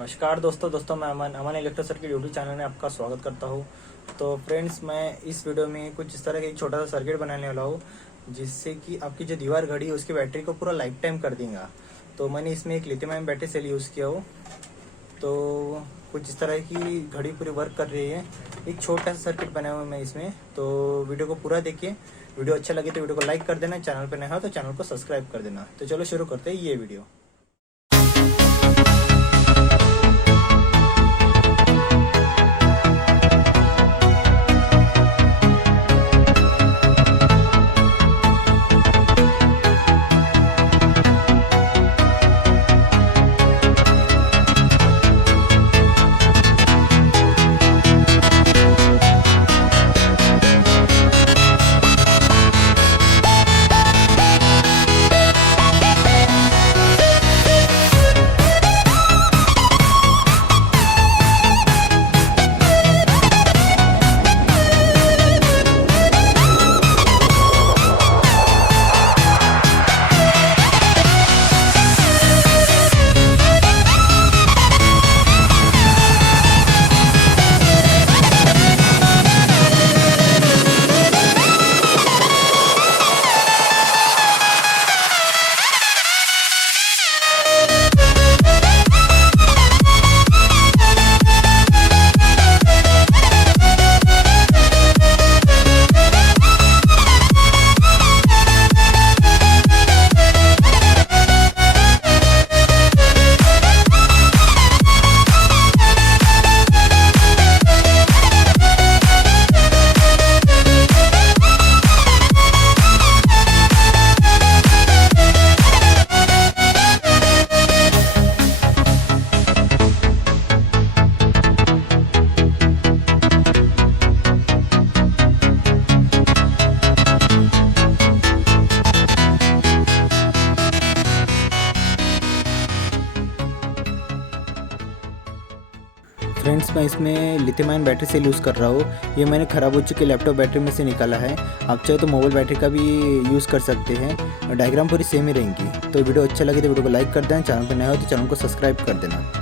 नमस्कार दोस्तों मैं अमन इलेक्ट्रो सर्किट यूट्यूब चैनल में आपका स्वागत करता हूँ। तो फ्रेंड्स, मैं इस वीडियो में कुछ इस तरह का एक छोटा सा सर्किट बनाने वाला हूँ जिससे कि आपकी जो दीवार घड़ी है उसकी बैटरी को पूरा लाइफ टाइम कर देगा। तो मैंने इसमें एक lithium ion battery cell use किया हो। तो कुछ इस तरह की घड़ी पूरी वर्क कर रही है। एक छोटा सा सर्किट बनाया हुआ है मैं इसमें। तो वीडियो को पूरा देखिए। वीडियो अच्छा लगे तो वीडियो को लाइक कर देना, चैनल पर नया हो तो चैनल को सब्सक्राइब कर देना। तो चलो शुरू करते हैं ये वीडियो। फ्रेंड्स, मैं इसमें lithium ion battery cell use कर रहा हूँ। ये मैंने ख़राब हो चुके लैपटॉप बैटरी में से निकाला है। आप चाहे तो मोबाइल बैटरी का भी यूज़ कर सकते हैं। डायग्राम पूरी सेम ही रहेंगी। तो वीडियो अच्छा लगे तो वीडियो को लाइक कर देना, चैनल पर नया हो तो चैनल को सब्सक्राइब कर देना।